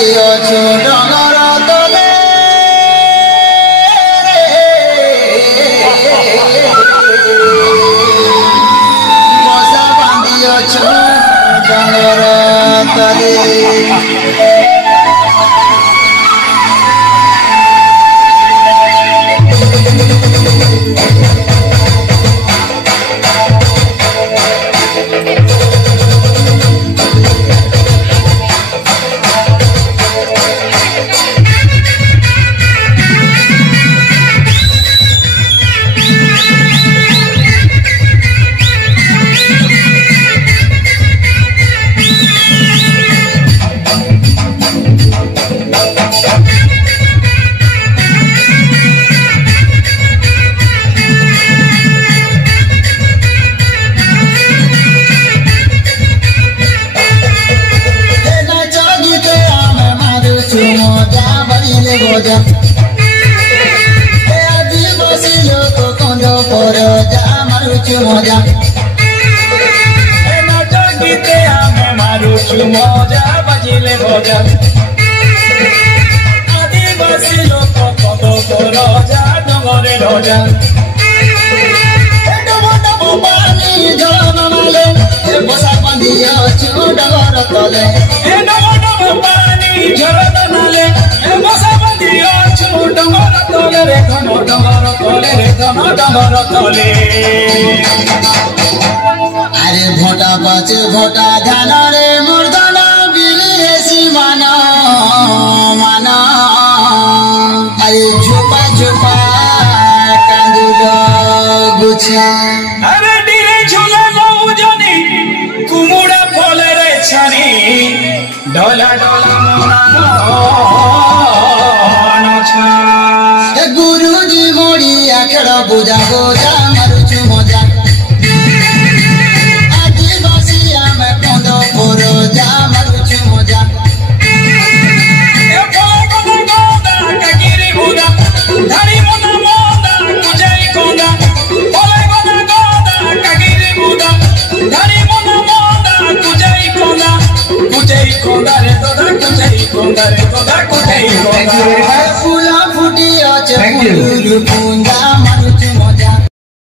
ବାନ୍ଧି ଅଛୁ ଡଙ୍ଗର ତଲେ ବସା ବାନ୍ଧି ଅଛୁ ଡଙ୍ଗର ତଲେ आदिवासी लोक कंद पर जा मारुचु मजा नाच गीते आमे मारुचु मजा बजिले बजा आदिवासी लोक कंद पर जा डंगरे रजा पानी जल नाले बसा बांधी अछु डंगर तले पानी जल नाले बसा बांधी अछु डंगर तले रे घन डंगर तले रे घन डंगर तले अरे भोटा पाचे भोटा ध्यान रे मूर्धन बिलेसी माना माना अरे झुपा झुपा कांदुल गुछा अरे डिरे झुला नौजनी कुमुड़ा फले रे छानी डोला डोला गुरुजी मोड़ी आखेड़ बुझा बुझा मारुचु मजा आदिवासी आमे कंद पर जा मारुचु मजा धारी मना मोदा कुजाई कोंदा बोले मना गोदा कागिरी बुदा धारी मना मोदा कुजाई कोंदा रे तोदा कुजाई कोंदा रे तोदा कुजाई कोंदा फूला फुटी आचे फूल पुंज